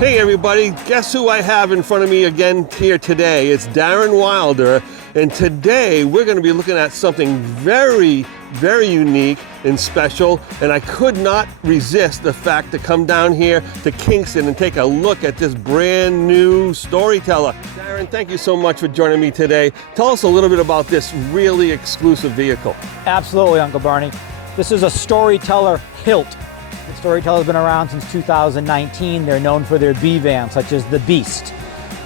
Hey everybody, guess who I have in front of me again here today? It's Darren Wilder, and today we're going to be looking at something very, very unique and special, and I could not resist the fact to come down here to Kingston and take a look at this brand new Storyteller. Darren, thank you so much for joining me today. Tell us a little bit about this really exclusive vehicle. Absolutely, Uncle Barney. This is a Storyteller Hilt. The Storyteller's been around since 2019. They're known for their B vans, such as the Beast.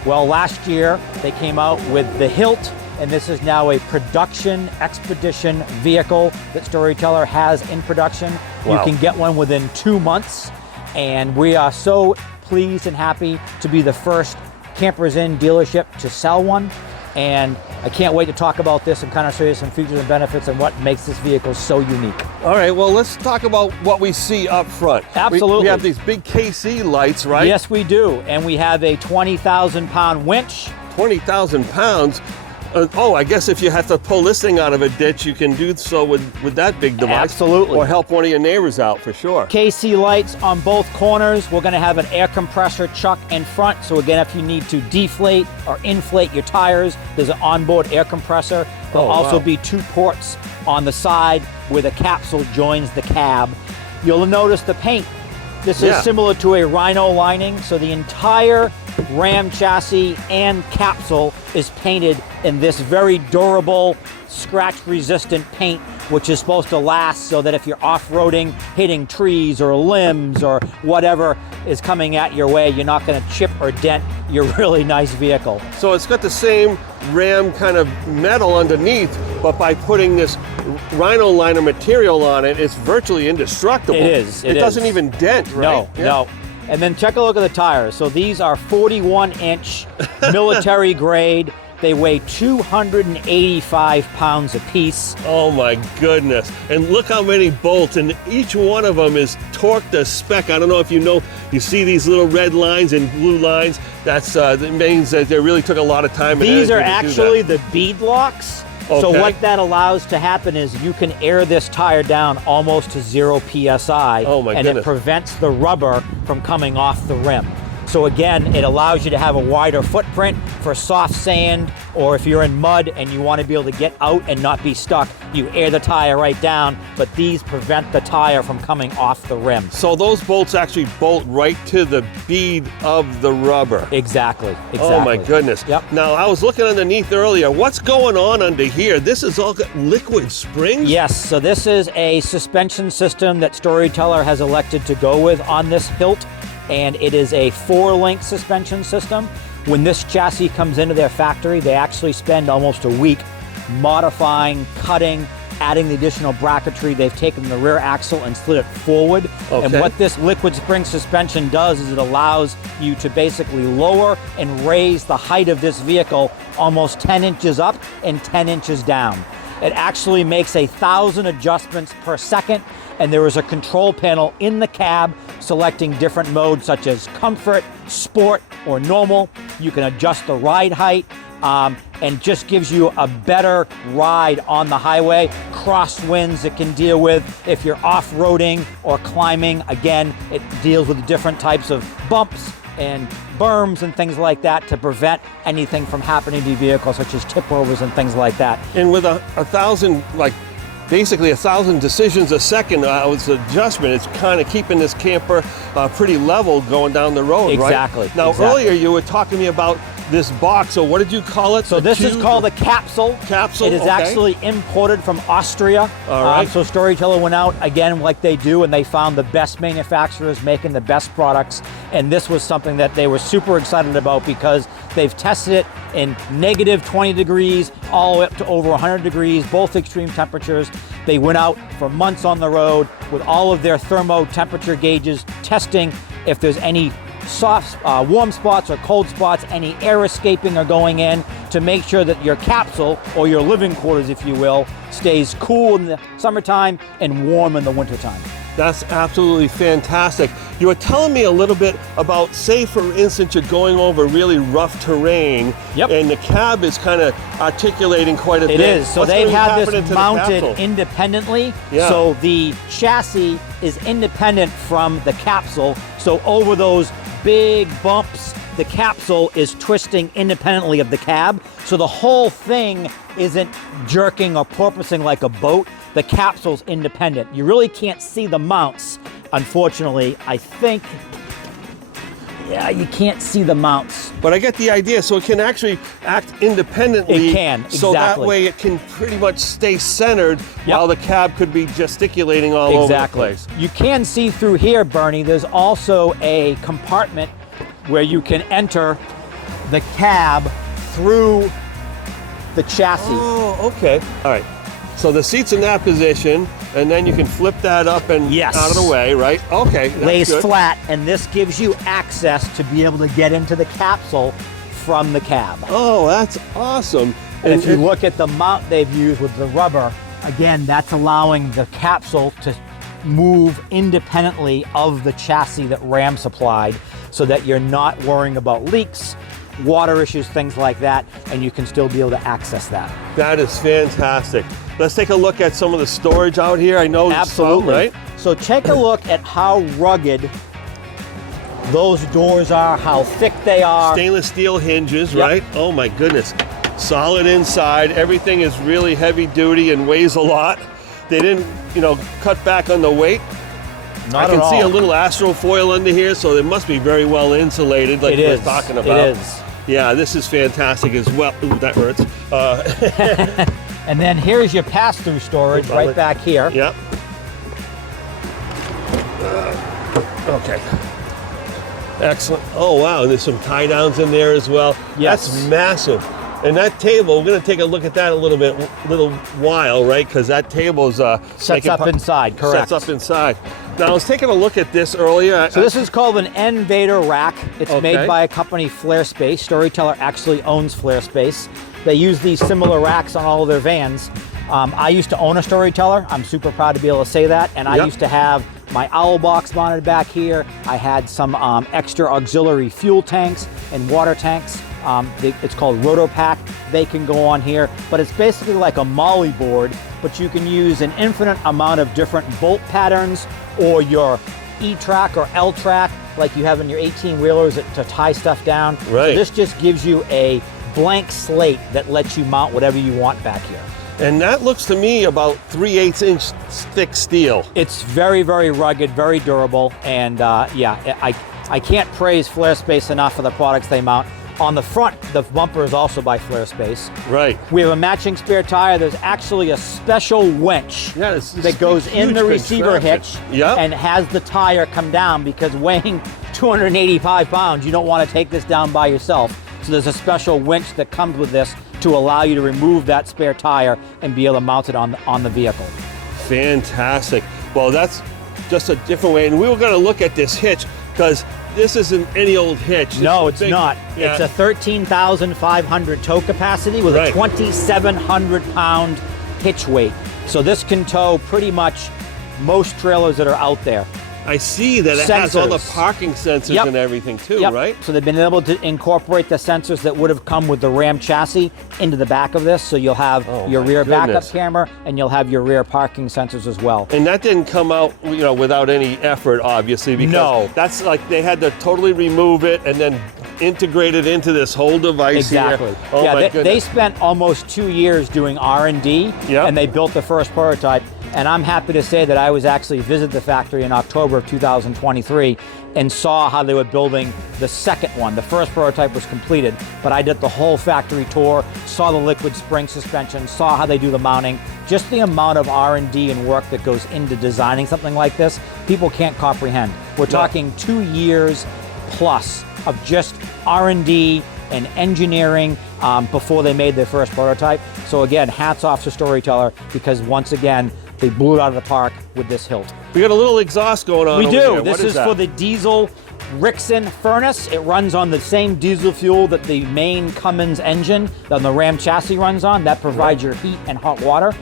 Well, last year they came out with the Hilt, and this is now a production expedition vehicle that Storyteller has in production. Wow. You can get one within 2 months, and we are so pleased and happy to be the first Campers Inn dealership to sell one. And I can't wait to talk about this and kind of show you some features and benefits and what makes this vehicle so unique. All right, well, let's talk about what we see up front. Absolutely. We have these big KC lights, right? Yes, we do. And we have a 20,000-pound winch. 20,000 pounds? Oh, I guess if you have to pull this thing out of a ditch, you can do so with that big device. Absolutely. Or help one of your neighbors out, for sure. KC lights on both corners. We're going to have an air compressor chuck in front. So again, if you need to deflate or inflate your tires, there's an onboard air compressor. There'll also be 2 ports on the side where the capsule joins the cab. You'll notice the paint. This is similar to a Rhino lining, so the entire Ram chassis and capsule is painted in this very durable, scratch-resistant paint, which is supposed to last so that if you're off-roading, hitting trees or limbs or whatever is coming at your way, you're not going to chip or dent your really nice vehicle. So it's got the same Ram kind of metal underneath, but by putting this Rhino liner material on it, it's virtually indestructible. It is. It doesn't even dent, right? No. And then take a look at the tires. So these are 41-inch military grade. They weigh 285 pounds apiece. Oh my goodness. And look how many bolts, and each one of them is torqued to spec. I don't know if you know, you see these little red lines and blue lines. That means that they really took a lot of time and energy. These are actually the bead locks. Okay. So what that allows to happen is you can air this tire down almost to 0 PSI. Oh my goodness. It prevents the rubber from coming off the rim. So again, it allows you to have a wider footprint for soft sand, or if you're in mud and you want to be able to get out and not be stuck, you air the tire right down, but these prevent the tire from coming off the rim. So those bolts actually bolt right to the bead of the rubber. Exactly. Oh my goodness. Yep. Now, I was looking underneath earlier. What's going on under here? This is all got liquid springs? Yes, so this is a suspension system that Storyteller has elected to go with on this Hilt, and it is a 4-link suspension system. When this chassis comes into their factory, they actually spend almost a week modifying, cutting, adding the additional bracketry. They've taken the rear axle and slid it forward. Okay. And what this liquid spring suspension does is it allows you to basically lower and raise the height of this vehicle almost 10 inches up and 10 inches down. It actually makes 1,000 adjustments per second, and there is a control panel in the cab selecting different modes such as comfort, sport, or normal. You can adjust the ride height, and just gives you a better ride on the highway. Crosswinds it can deal with. If you're off-roading or climbing, again, it deals with different types of bumps and berms and things like that to prevent anything from happening to your vehicle, such as tip overs and things like that. And with a 1,000, basically 1,000 decisions a second with adjustment, it's kind of keeping this camper pretty level going down the road, exactly, right? Now, earlier you were talking to me about this box, so what did you call it? So this is called a capsule. Capsule, It is actually imported from Austria. All right. So Storyteller went out, again, like they do, and they found the best manufacturers making the best products. And this was something that they were super excited about because they've tested it in negative 20 degrees all the way up to over 100 degrees, both extreme temperatures. They went out for months on the road with all of their thermo temperature gauges, testing if there's any soft, warm spots or cold spots, any air escaping or going in, to make sure that your capsule, or your living quarters, if you will, stays cool in the summertime and warm in the wintertime. That's absolutely fantastic. You were telling me a little bit about, say for instance, you're going over really rough terrain, and the cab is kind of articulating quite a bit. It is. So they've had this mounted the independently. So the chassis is independent from the capsule. So over those big bumps, the capsule is twisting independently of the cab, so the whole thing isn't jerking or porpoising like a boat. The capsule's independent. You really can't see the mounts, unfortunately. I think, yeah, you can't see the mounts. But I get the idea, so it can actually act independently. It can, exactly. So that way it can pretty much stay centered while the cab could be gesticulating all over the place. You can see through here, Bernie, there's also a compartment where you can enter the cab through the chassis. Oh, okay. All right. So the seat's in that position, and then you can flip that up and out of the way, right? Okay. Lays flat, and this gives you access to be able to get into the capsule from the cab. Oh, that's awesome. And if you look at the mount they've used with the rubber, again, that's allowing the capsule to move independently of the chassis that Ram supplied, so that you're not worrying about leaks, water issues, things like that, and you can still be able to access that. That is fantastic. Let's take a look at some of the storage out here. I know Absolutely. Some, right? So take a look at how rugged those doors are, how thick they are. Stainless steel hinges, right? Oh my goodness. Solid inside. Everything is really heavy duty and weighs a lot. They didn't, cut back on the weight. Not I can at see all. a little astrofoil under here, so it must be very well insulated, like we were talking about. It is. Yeah, this is fantastic as well. Ooh, that hurts. And then here's your pass-through storage right back here. Yep. Okay. Excellent. Oh, wow, and there's some tie-downs in there as well. Yes. That's massive. And that table, we're going to take a look at that a little while, right? Because that table is sets up inside, correct. Sets up inside. Now, I was taking a look at this earlier. So this is called an N-Vader rack. It's made by a company, Flare Space. Storyteller actually owns Flare Space. They use these similar racks on all of their vans. I used to own a Storyteller. I'm super proud to be able to say that. And I used to have my owl box mounted back here. I had some extra auxiliary fuel tanks and water tanks. It's called Rotopack. They can go on here, but it's basically like a molly board, but you can use an infinite amount of different bolt patterns, or your E-track or L-track, like you have in your 18-wheelers to tie stuff down. Right. So this just gives you a blank slate that lets you mount whatever you want back here. And that looks to me about 3/8 inch thick steel. It's very, very rugged, very durable, and I can't praise Flare Space enough for the products they mount. On the front, the bumper is also by Flare Space. Right. We have a matching spare tire. There's actually a special winch that goes in the receiver hitch and has the tire come down, because weighing 285 pounds, you don't want to take this down by yourself. So there's a special winch that comes with this to allow you to remove that spare tire and be able to mount it on the vehicle. Fantastic. Well, that's just a different way. And we were going to look at this hitch, because this isn't any old hitch. No, it's not. Yeah. It's a 13,500 tow capacity with a 2,700 pound hitch weight. So this can tow pretty much most trailers that are out there. I see that it has all the parking sensors and everything too, right? So they've been able to incorporate the sensors that would have come with the Ram chassis into the back of this. So you'll have your rear backup camera, and you'll have your rear parking sensors as well. And that didn't come out, without any effort, obviously, because that's like they had to totally remove it and then integrate it into this whole device here. Oh my goodness. They spent almost 2 years doing R&D, and they built the first prototype. And I'm happy to say that I was actually visited the factory in October of 2023 and saw how they were building the second one. The first prototype was completed, but I did the whole factory tour, saw the liquid spring suspension, saw how they do the mounting. Just the amount of R&D and work that goes into designing something like this, people can't comprehend. We're talking 2 years plus of just R&D and engineering before they made their first prototype. So again, hats off to Storyteller, because once again, they blew it out of the park with this hilt. We got a little exhaust going on. We do. Here. This is for the diesel Rixon furnace. It runs on the same diesel fuel that the main Cummins engine on the Ram chassis runs on. That provides your heat and hot water.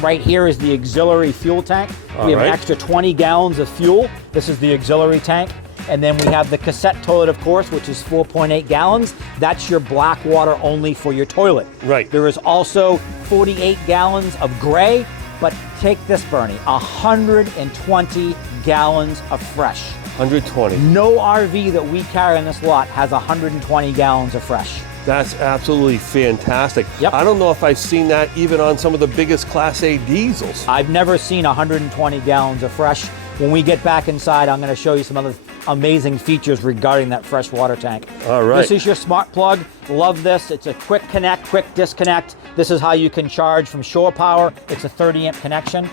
Right here is the auxiliary fuel tank. We have an extra 20 gallons of fuel. This is the auxiliary tank. And then we have the cassette toilet, of course, which is 4.8 gallons. That's your black water only for your toilet. Right. There is also 48 gallons of gray, but take this, Bernie, 120 gallons of fresh. 120. No RV that we carry on this lot has 120 gallons of fresh. That's absolutely fantastic. Yep. I don't know if I've seen that even on some of the biggest Class A diesels. I've never seen 120 gallons of fresh. When we get back inside, I'm going to show you some other amazing features regarding that fresh water tank. All right. This is your smart plug. Love this. It's a quick connect, quick disconnect. This is how you can charge from shore power. It's a 30 amp connection.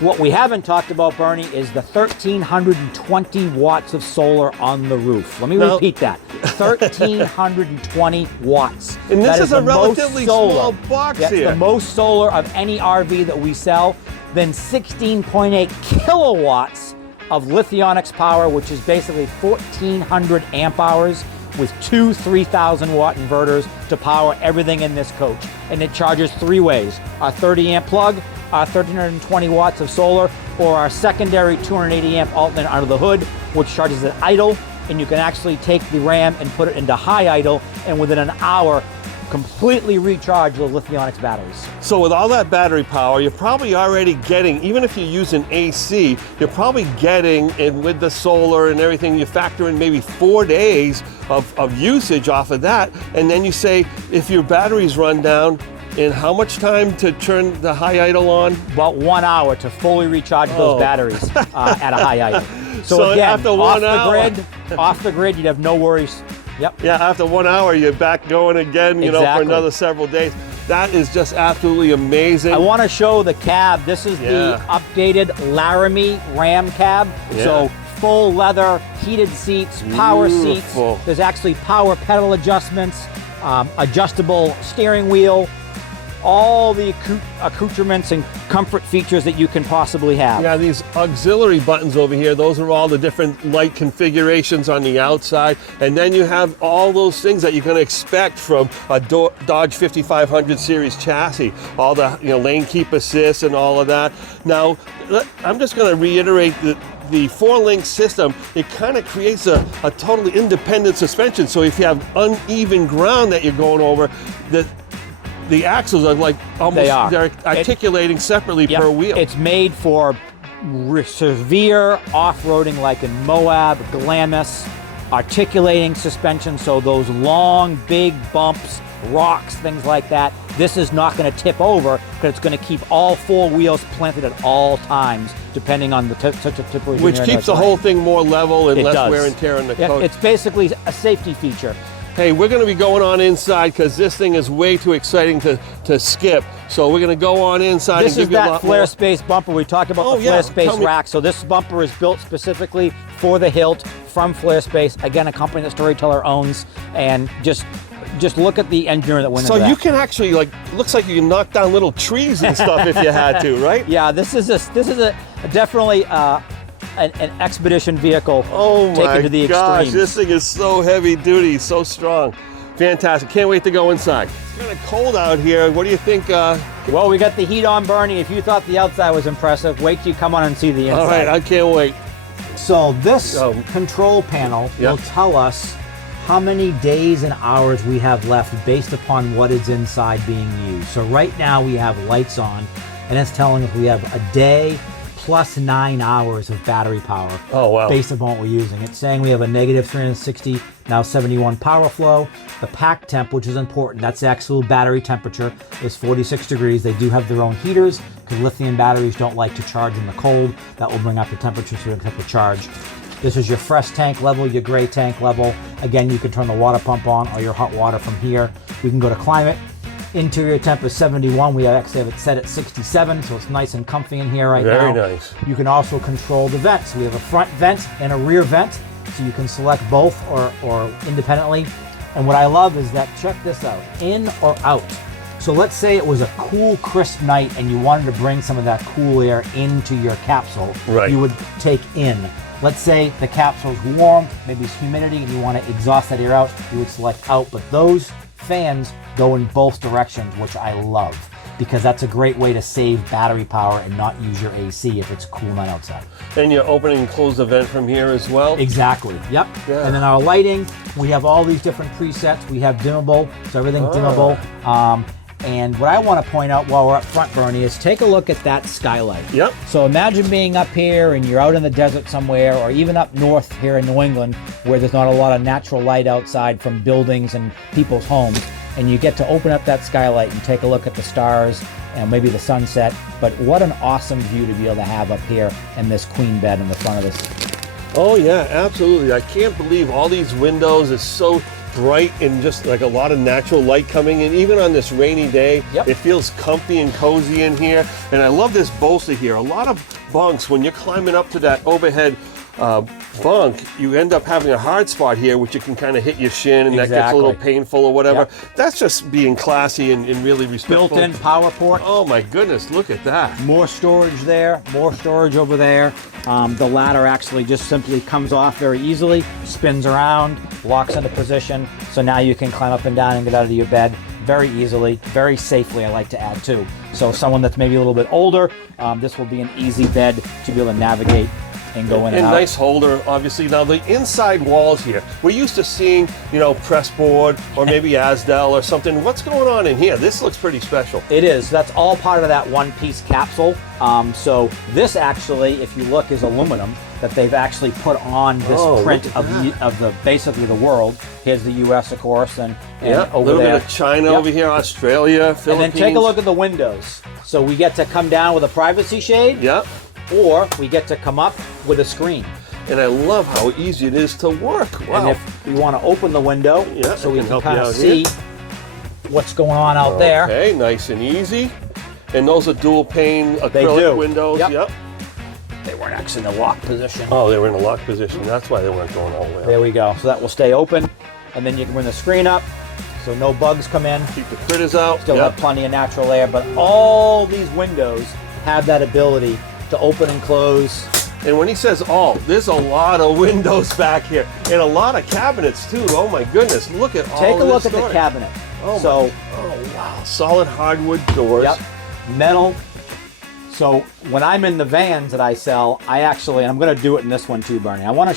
What we haven't talked about, Bernie, is the 1,320 watts of solar on the roof. Let me repeat that. 1,320 watts. And this That is a the most relatively solar. small box That's here. the most solar of any RV that we sell. Then 16.8 kilowatts of Lithionics power, which is basically 1,400 amp hours with two 3,000 watt inverters to power everything in this coach. And it charges three ways: our 30 amp plug, our 1,320 watts of solar, or our secondary 280 amp alternate under the hood, which charges at idle, and you can actually take the RAM and put it into high idle, and within an hour, completely recharge the Lithionics batteries. So with all that battery power, you're probably already getting, even if you use an AC, you're probably getting, and with the solar and everything, you factor in maybe 4 days of usage off of that. And then you say, if your batteries run down, in how much time to turn the high idle on? About 1 hour to fully recharge those batteries at a high idle. So again, after 1 hour, off the grid, you'd have no worries. Yep. Yeah, after 1 hour, you're back going again, you know, for Exactly. another several days. That is just absolutely amazing. I want to show the cab. This is the updated Laramie Ram cab. Yeah. So full leather, heated seats, power Beautiful. seats. There's actually power pedal adjustments, adjustable steering wheel, all the accoutrements and comfort features that you can possibly have. Yeah, these auxiliary buttons over here, those are all the different light configurations on the outside. And then you have all those things that you're going to expect from a Dodge 5500 series chassis. All the lane keep assist and all of that. Now, I'm just going to reiterate that the 4-link system, it kind of creates a totally independent suspension. So if you have uneven ground that you're going over, the axles are like almost, they're articulating separately per wheel. It's made for severe off-roading like in Moab, Glamis, articulating suspension, so those long, big bumps, rocks, things like that. This is not going to tip over because it's going to keep all 4 wheels planted at all times, depending on the such a tipper. Which keeps the whole thing more level and less wear and tear on the coach. It's basically a safety feature. Hey, we're going to be going on inside because this thing is way too exciting to skip. So we're going to go on inside This and is give you a that lot flare more. space bumper. We talked about the flare space rack. So this bumper is built specifically for the Hilt from Flare Space. Again, a company that Storyteller owns. And just look at the engineering that went into that. So you can actually, looks like you can knock down little trees and stuff if you had to, right? Yeah, this is definitely an expedition vehicle taken to the gosh, extremes. this thing is so heavy duty, so strong. Fantastic. Can't wait to go inside. It's kind of cold out here. What do you think? Well, we got the heat on, Bernie. If you thought the outside was impressive, wait till you come on and see the inside. All right, I can't wait. So this control panel will tell us how many days and hours we have left based upon what is inside being used. So right now we have lights on, and it's telling us we have a day plus 9 hours of battery power. Oh, wow. Based upon what we're using. It's saying we have a negative 360, now 71 power flow. The pack temp, which is important, that's the actual battery temperature, is 46 degrees. They do have their own heaters because lithium batteries don't like to charge in the cold. That will bring up the temperature so you can have to charge. This is your fresh tank level, your gray tank level. Again, you can turn the water pump on or your hot water from here. We can go to climate. Interior temp is 71. We actually have it set at 67, so it's nice and comfy in here right now. Very nice. You can also control the vents. We have a front vent and a rear vent, so you can select both or independently. And what I love is that, check this out, in or out. So let's say it was a cool, crisp night and you wanted to bring some of that cool air into your capsule. Right. You would take in. Let's say the capsule's warm, maybe it's humidity, and you want to exhaust that air out, you would select out. But those fans go in both directions, which I love, because that's a great way to save battery power and not use your AC if it's a cool night outside. And you're opening and close the vent from here as well? Exactly, yep. Yeah. And then our lighting, we have all these different presets. We have dimmable, so everything's dimmable. And what I want to point out while we're up front, Bernie, is take a look at that skylight. Yep. So imagine being up here and you're out in the desert somewhere, or even up north here in New England, where there's not a lot of natural light outside from buildings and people's homes. And you get to open up that skylight and take a look at the stars and maybe the sunset. But what an awesome view to be able to have up here in this queen bed in the front of this. Oh yeah, absolutely. I can't believe all these windows is so bright and just like a lot of natural light coming in. Even on this rainy day, Yep. It feels comfy and cozy in here. And I love this bolster here. A lot of bunks, when you're climbing up to that overhead bunk, you end up having a hard spot here, which you can kind of hit your shin, and that gets a little Exactly. painful or whatever. Yep. That's just being classy and really respectful. Built-in power port. Oh my goodness, look at that. More storage there, more storage over there. The ladder actually just simply comes off very easily, spins around, locks into position. So now you can climb up and down and get out of your bed very easily, very safely, I like to add too. So someone that's maybe a little bit older, this will be an easy bed to be able to navigate and go in and out. Nice holder, obviously. Now the inside walls here, we're used to seeing, press board or maybe Asdel or something. What's going on in here? This looks pretty special. It is. That's all part of that one-piece capsule. So this actually, if you look, is aluminum that they've actually put on this print of the basically the world. Here's the U.S. of course, and Yeah, a over little there. bit of China over here, Australia, Philippines. And then take a look at the windows. So we get to come down with a privacy shade, Yep. or we get to come up with a screen. And I love how easy it is to work. Wow. And if we want to open the window, Yeah, so I we can can help you kind of out see here. what's going on out there. Okay, nice and easy. And those are dual pane They acrylic do. windows. Yep. They weren't actually in the lock position. Oh, they were in a lock position. That's why they weren't going all the way up. There we go. So that will stay open, and then you can bring the screen up so no bugs come in. Keep the critters out. Still Yep. have plenty of natural air, but all these windows have that ability to open and close. And when he says all, there's a lot of windows back here and a lot of cabinets too. Oh my goodness, look at all Take a this look at the storage. cabinet. Oh, So, oh wow, solid hardwood doors. yep, metal. So when I'm in the vans that I sell, I actually, and I'm going to do it in this one too, Bernie. I want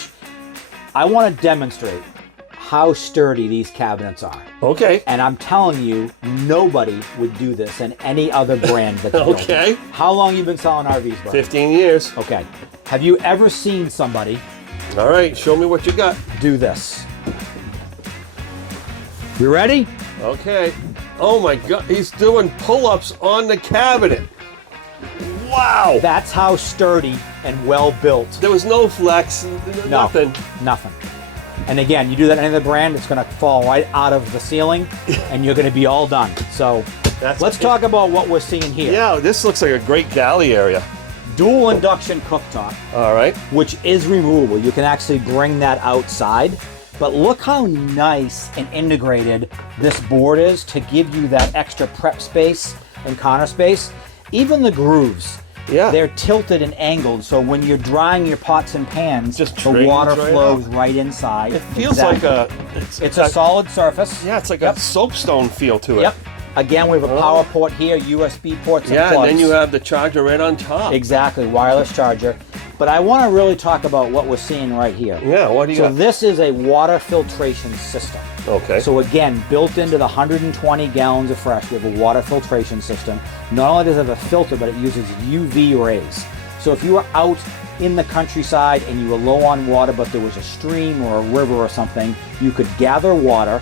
to demonstrate how sturdy these cabinets are. Okay. And I'm telling you, nobody would do this in any other brand that's built. Okay. How long you been selling RVs, Bernie? 15 years. Okay. Have you ever seen somebody All right, show me what you got. do this? You ready? Okay. Oh my God, he's doing pull-ups on the cabinet. Wow. That's how sturdy and well built. There was no flex, nothing. Nothing. And again, you do that in any other brand, it's going to fall right out of the ceiling, and you're going to be all done. So let's talk about what we're seeing here. Yeah, this looks like a great galley area. Dual induction cooktop, All right. which is removable. You can actually bring that outside. But look how nice and integrated this board is to give you that extra prep space and counter space. Even the grooves, Yeah. they're tilted and angled, so when you're drying your pots and pans, Just the drains water right flows right inside. It feels Exactly. like It's a solid surface. Yeah, it's like Yep. a soapstone feel to it. Yep. Again, we have a power port here, USB ports and Yeah, plugs. and then you have the charger right on top. Exactly, wireless charger. But I want to really talk about what we're seeing right here. Yeah, what do you So got? this is a water filtration system. Okay. So again, built into the 120 gallons of fresh, we have a water filtration system. Not only does it have a filter, but it uses UV rays. So if you were out in the countryside and you were low on water, but there was a stream or a river or something, you could gather water,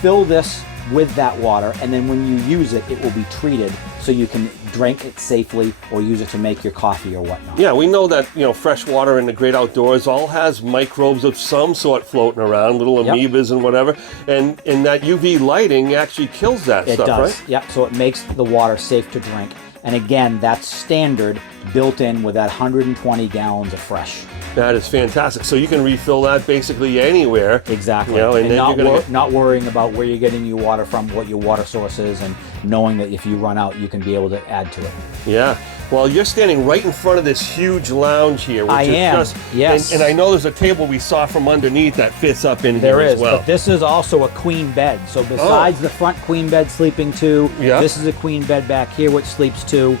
fill this with that water, and then when you use it, it will be treated so you can drink it safely or use it to make your coffee or whatnot. Yeah, we know that, fresh water in the great outdoors all has microbes of some sort floating around, little Yep. amoebas and whatever. And that UV lighting actually kills that It stuff, does. right? Yep. So it makes the water safe to drink. And again, that's standard built in with that 120 gallons of fresh. That is fantastic. So you can refill that basically anywhere. Exactly. And then not, you're gonna get- not worrying about where you're getting your water from, what your water source is, and knowing that if you run out, you can be able to add to it. Yeah. Well, you're standing right in front of this huge lounge here, which I is am, just yes. And I know there's a table we saw from underneath that fits up in There here is, as well. but this is also a queen bed. So besides the front queen bed sleeping two, Yeah. this is a queen bed back here which sleeps two.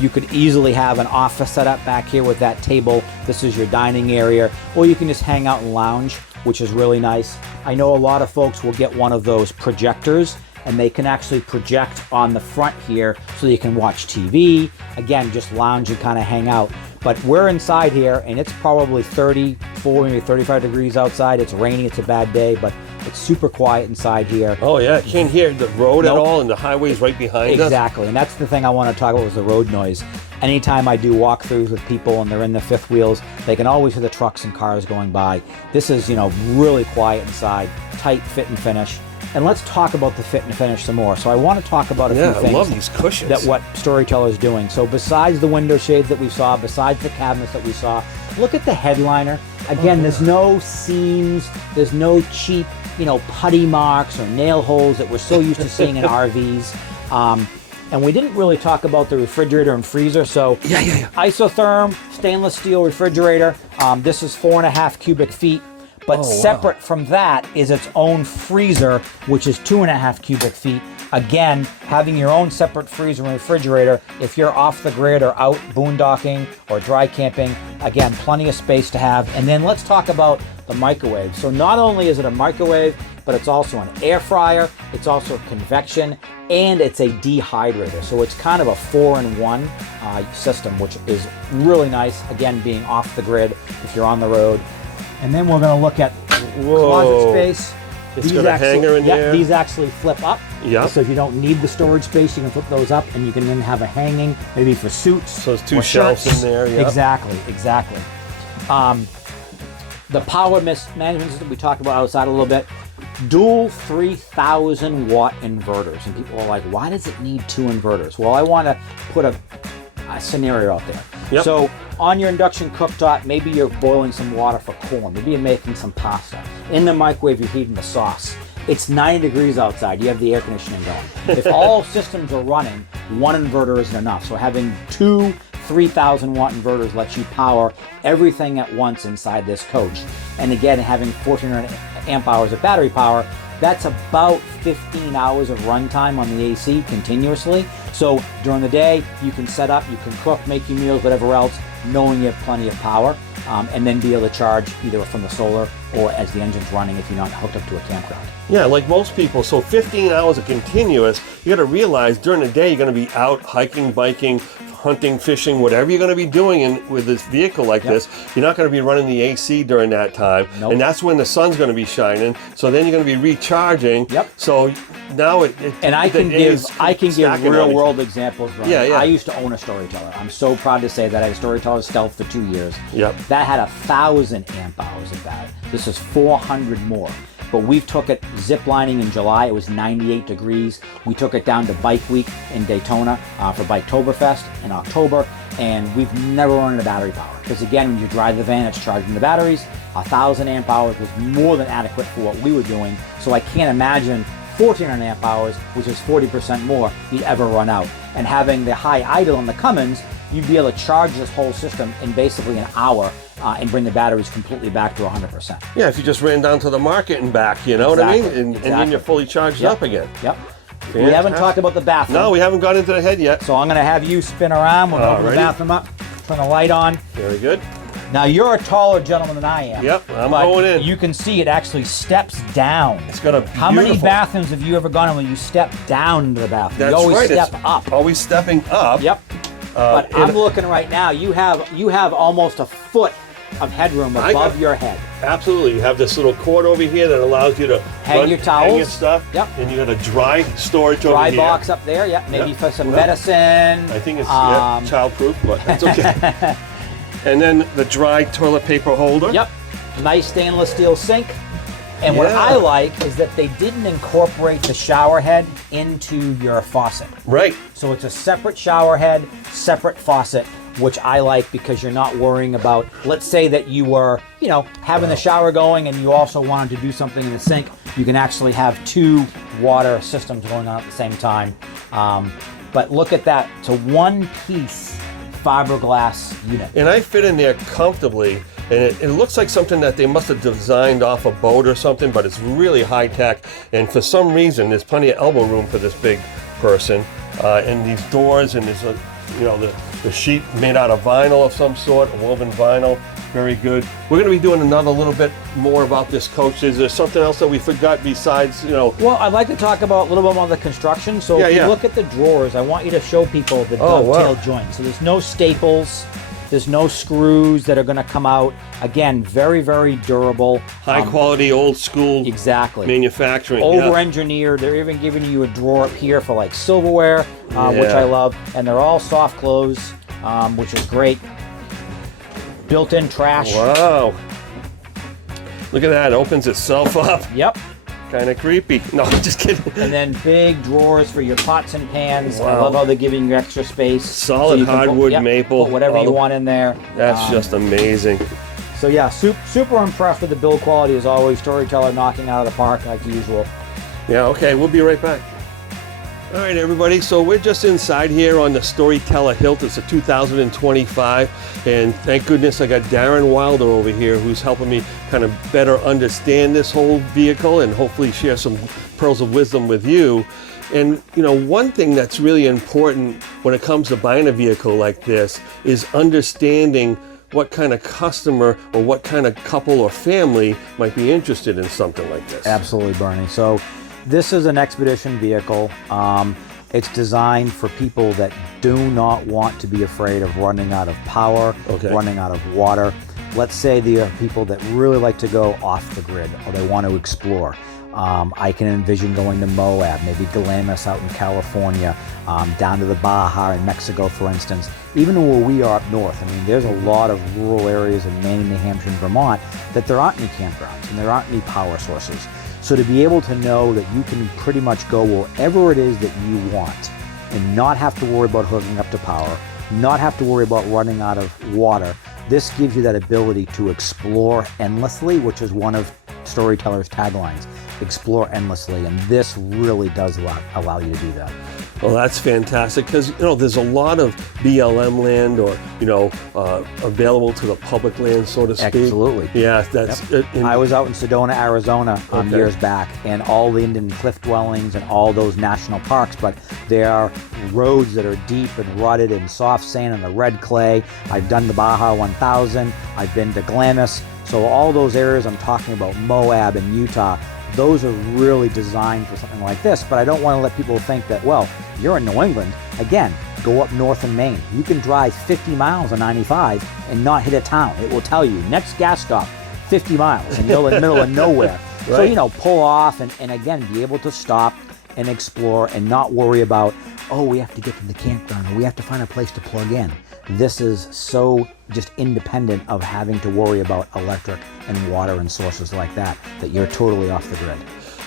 You could easily have an office set up back here with that table. This is your dining area, or you can just hang out and lounge, which is really nice. I know a lot of folks will get one of those projectors and they can actually project on the front here so you can watch TV. Again, just lounge and kind of hang out. But we're inside here, and it's probably 34, maybe 35 degrees outside. It's rainy, it's a bad day, but it's super quiet inside here. Oh yeah, you can't hear the road at all, and the highway's right behind us. Exactly, and that's the thing I want to talk about, was the road noise. Anytime I do walkthroughs with people and they're in their fifth wheels, they can always hear the trucks and cars going by. This is, really quiet inside, tight fit and finish. And let's talk about the fit and finish some more. So I want to talk about a few things. I love these cushions. That what Storyteller is doing. So besides the window shades that we saw, besides the cabinets that we saw, look at the headliner. Again, there's no seams, there's no cheap, putty marks or nail holes that we're so used to seeing in RVs. And we didn't really talk about the refrigerator and freezer. So isotherm, stainless steel refrigerator. This is 4.5 cubic feet. But separate from that is its own freezer, which is 2.5 cubic feet. Again, having your own separate freezer and refrigerator, if you're off the grid or out boondocking or dry camping, again, plenty of space to have. And then let's talk about the microwave. So not only is it a microwave, but it's also an air fryer, it's also convection, and it's a dehydrator. So it's kind of a 4-in-1 system, which is really nice, again, being off the grid if you're on the road. And then we're going to look at closet space. It's got a hanger in there. These actually flip up. Yeah. So if you don't need the storage space, you can flip those up, and you can then have a hanging, maybe for suits. So it's 2 shelves in there. Yep. Exactly. The power management system we talked about outside a little bit. Dual 3,000 watt inverters, and people are like, why does it need 2 inverters? Well, I want to put a scenario out there. Yep. So on your induction cooktop, maybe you're boiling some water for corn, maybe you're making some pasta. In the microwave, you're heating the sauce. It's 90 degrees outside, you have the air conditioning going. If all systems are running, 1 inverter isn't enough. So having 2 3,000 watt inverters lets you power everything at once inside this coach. And again, having 1,400 amp hours of battery power, that's about 15 hours of runtime on the AC continuously. So during the day, you can set up, you can cook, make your meals, whatever else, knowing you have plenty of power, and then be able to charge either from the solar or as the engine's running if you're not hooked up to a campground. Yeah, like most people, so 15 hours of continuous, you got to realize during the day you're going to be out hiking, biking, hunting, fishing, whatever you're going to be doing with this vehicle like this, you're not going to be running the AC during that time. Nope. And that's when the sun's going to be shining. So then you're going to be recharging. Yep. So now I can give real world examples. Right? Yeah. I used to own a Storyteller. I'm so proud to say that I had a Storyteller Stealth for 2 years. Yep. That had 1,000 amp hours of battery. This is 400 more. But we took it zip lining in July. It was 98 degrees. We took it down to Bike Week in Daytona for Biketoberfest in October, and we've never run out of battery power. Because again, when you drive the van, it's charging the batteries. 1,000 amp hours was more than adequate for what we were doing. So I can't imagine 1,400 amp hours, which is 40% more, you'd ever run out. And having the high idle on the Cummins, you'd be able to charge this whole system in basically an hour and bring the batteries completely back to 100%. Yeah, if you just ran down to the market and back, you know what I mean? And then you're fully charged up again. Yep. We haven't talked about the bathroom. No, we haven't got into the head yet. So I'm going to have you spin around. We'll open the bathroom up, turn the light on. Very good. Now, you're a taller gentleman than I am. Yep, I'm going in. You can see it actually steps down. It's got a beautiful... How many bathrooms have you ever gone in where you step down into the bathroom? That's you always right. step up. Always stepping up. Yep. But I'm looking right now. You have almost a foot of headroom above your head. Absolutely. You have this little cord over here that allows you to hang your towels, hang your stuff. Yep. And you got a dry storage over here. Dry box up there. Yep. Maybe for some medicine. I think it's child-proof, but that's okay. And then the dry toilet paper holder. Yep. Nice stainless steel sink. And what I like is that they didn't incorporate the shower head into your faucet. Right. So it's a separate shower head, separate faucet, which I like because you're not worrying about, let's say that you were, having the shower going and you also wanted to do something in the sink. You can actually have 2 water systems going on at the same time. But look at that. It's a one-piece fiberglass unit. And I fit in there comfortably, and it looks like something that they must have designed off a boat or something, but it's really high tech, and for some reason there's plenty of elbow room for this big person, and these doors, and there's The sheet made out of vinyl of some sort, a woven vinyl. Very good. We're going to be doing another little bit more about this coach. Is there something else that we forgot besides, you know? Well, I'd like to talk about a little bit more the construction. So if you look at the drawers, I want you to show people the dovetail joint. So there's no staples, there's no screws that are going to come out. Again, very, very durable. High quality, old school manufacturing. Over-engineered. They're even giving you a drawer up here for like silverware, which I love. And they're all soft close, which is great. Built-in trash. Wow. Look at that. It opens itself up. Yep. Kind of creepy. No, just kidding. And then big drawers for your pots and pans. Wow. I love how they're giving you extra space. Solid so hardwood maple. Put whatever you want in there. That's just amazing. So yeah, super impressed with the build quality as always. Storyteller knocking out of the park like usual. Yeah, okay. We'll be right back. All right, everybody, so we're just inside here on the Storyteller Hilt. It's a 2025, and thank goodness I got Darren Wilder over here who's helping me kind of better understand this whole vehicle and hopefully share some pearls of wisdom with you. And, you know, one thing that's really important when it comes to buying a vehicle like this is understanding what kind of customer or what kind of couple or family might be interested in something like this. Absolutely, Bernie. So this is an expedition vehicle. It's designed for people that do not want to be afraid of running out of power, running out of water. Let's say there are people that really like to go off the grid or they want to explore. I can envision going to Moab, maybe Glamis out in California, down to the Baja in Mexico, for instance. Even where we are up north, I mean, there's a lot of rural areas in Maine, New Hampshire, and Vermont that there aren't any campgrounds and there aren't any power sources. So to be able to know that you can pretty much go wherever it is that you want and not have to worry about hooking up to power, not have to worry about running out of water, this gives you that ability to explore endlessly, which is one of Storyteller's taglines, explore endlessly, and this really does allow you to do that. Well, that's fantastic because, you know, there's a lot of BLM land or, you know, available to the public land, so to speak. Absolutely. Yeah, that's I was out in Sedona, Arizona years back, and all the Indian cliff dwellings and all those national parks, but there are roads that are deep and rutted and soft sand and the red clay. I've done the Baja 1000. I've been to Glamis. So all those areas I'm talking about, Moab and Utah, those are really designed for something like this, but I don't want to let people think that, well, you're in New England. Again, go up north in Maine. You can drive 50 miles on 95 and not hit a town. It will tell you, next gas stop, 50 miles, and you're in the middle of nowhere. Right. So, you know, pull off and again, be able to stop and explore and not worry about, oh, we have to get to the campground or we have to find a place to plug in. This is so just independent of having to worry about electric and water and sources like that you're totally off the grid.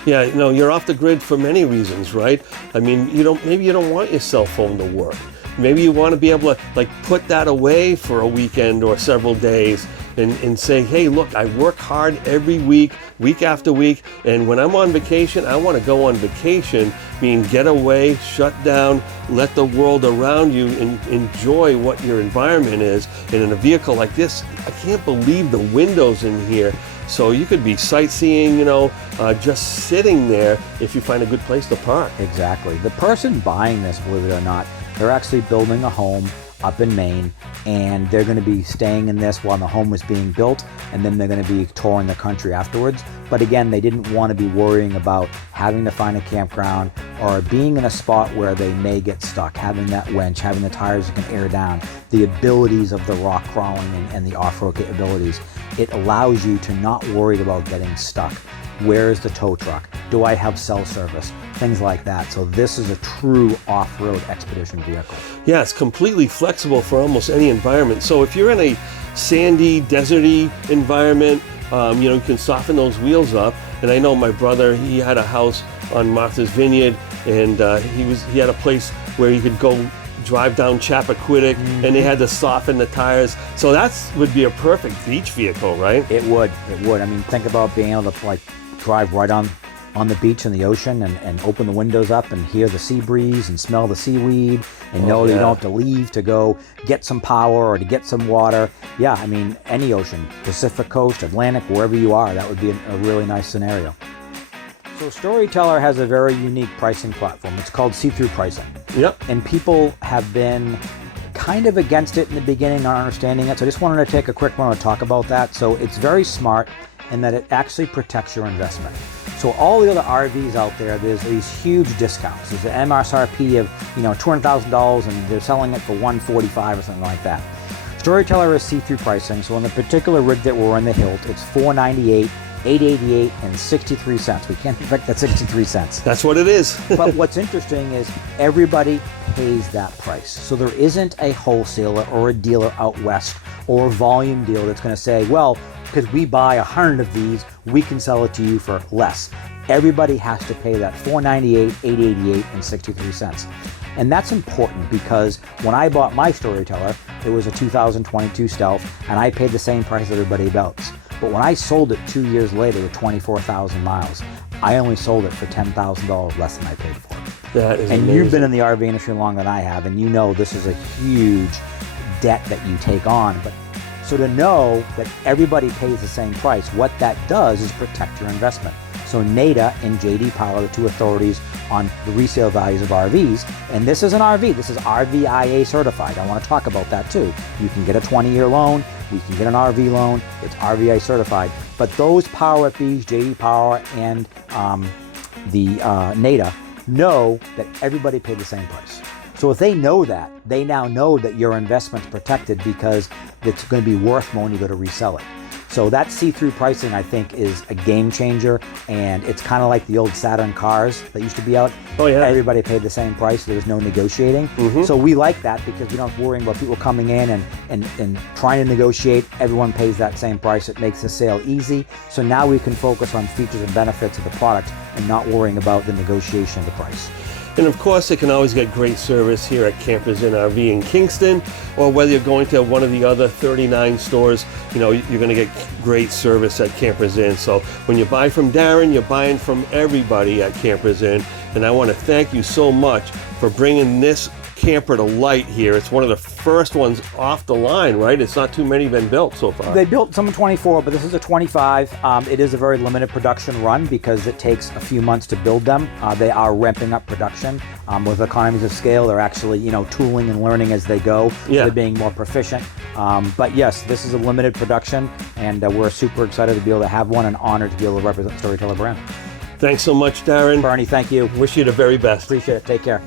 Yeah, you know, you're off the grid for many reasons, right? I mean, maybe you don't want your cell phone to work. Maybe you want to be able to like put that away for a weekend or several days and say, hey, look, I work hard every week, week after week, and when I'm on vacation, I want to go on vacation, meaning get away, shut down, let the world around you enjoy what your environment is. And in a vehicle like this, I can't believe the windows in here. So you could be sightseeing, you know, just sitting there if you find a good place to park. Exactly. The person buying this, believe it or not, they're actually building a home up in Maine, and they're going to be staying in this while the home was being built, and then they're going to be touring the country afterwards. But again, they didn't want to be worrying about having to find a campground or being in a spot where they may get stuck, having that winch, having the tires that can air down, the abilities of the rock crawling and the off-road capabilities. It allows you to not worry about getting stuck. Where is the tow truck? Do I have cell service? Things like that. So this is a true off-road expedition vehicle. Yeah, it's completely flexible for almost any environment. So if you're in a sandy, deserty environment, you know, you can soften those wheels up. And I know my brother, he had a house on Martha's Vineyard, and he had a place where he could go drive down Chappaquiddick, and they had to soften the tires. So that would be a perfect beach vehicle, right? It would. I mean, think about being able to like drive right on the beach in the ocean and open the windows up and hear the sea breeze and smell the seaweed and know that you don't have to leave to go get some power or to get some water. Yeah, I mean, any ocean, Pacific Coast, Atlantic, wherever you are, that would be a really nice scenario. So Storyteller has a very unique pricing platform. It's called see-through pricing. Yep. And people have been kind of against it in the beginning, not understanding it. So I just wanted to take a quick moment to talk about that. So it's very smart in that it actually protects your investment. So all the other RVs out there, there's these huge discounts. There's an MSRP of $200,000 and they're selling it for $145 or something like that. Storyteller is see-through pricing. So on the particular rig that we're in, the Hilt, it's $498, $888, and 63 cents. We can't forget that 63 cents. That's what it is. But what's interesting is everybody pays that price. So there isn't a wholesaler or a dealer out west or a volume dealer that's going to say, well, because we buy 100 of these, we can sell it to you for less. Everybody has to pay that $498, $888, and 63 cents. And that's important because when I bought my Storyteller, it was a 2022 Stealth, and I paid the same price everybody else. But when I sold it 2 years later with 24,000 miles, I only sold it for $10,000 less than I paid for it. That is and amazing. You've been in the RV industry longer than I have, and you know this is a huge debt that you take on. But so to know that everybody pays the same price, what that does is protect your investment. So NADA and JD Power, the two authorities on the resale values of RVs, and this is an RV, this is RVIA certified. I want to talk about that too. You can get a 20-year loan, we can get an RV loan, it's RVIA certified. But those power fees, JD Power and the NADA, know that everybody paid the same price. So if they know that, they now know that your investment's protected because it's going to be worth more when you go to resell it. So that see-through pricing, I think, is a game changer, and it's kind of like the old Saturn cars that used to be out. Oh, yeah. Everybody paid the same price. There was no negotiating. So we like that because we don't worry about people coming in and trying to negotiate. Everyone pays that same price. It makes the sale easy. So now we can focus on features and benefits of the product and not worrying about the negotiation of the price. And of course, they can always get great service here at Campers Inn RV in Kingston, or whether you're going to one of the other 39 stores, you're going to get great service at Campers Inn. So when you buy from Darren, you're buying from everybody at Campers Inn. And I want to thank you so much for bringing this camper to light here. It's one of the first ones off the line, right? It's not too many been built so far. They built some in 24, but this is a 25. It is a very limited production run because it takes a few months to build them. They are ramping up production. With economies of scale, they're actually, tooling and learning as they go. So Yeah. they're being more proficient. But yes, this is a limited production, and we're super excited to be able to have one and honored to be able to represent the Storyteller brand. Thanks so much, Darren. Bernie, thank you. Wish you the very best. Appreciate it. Take care.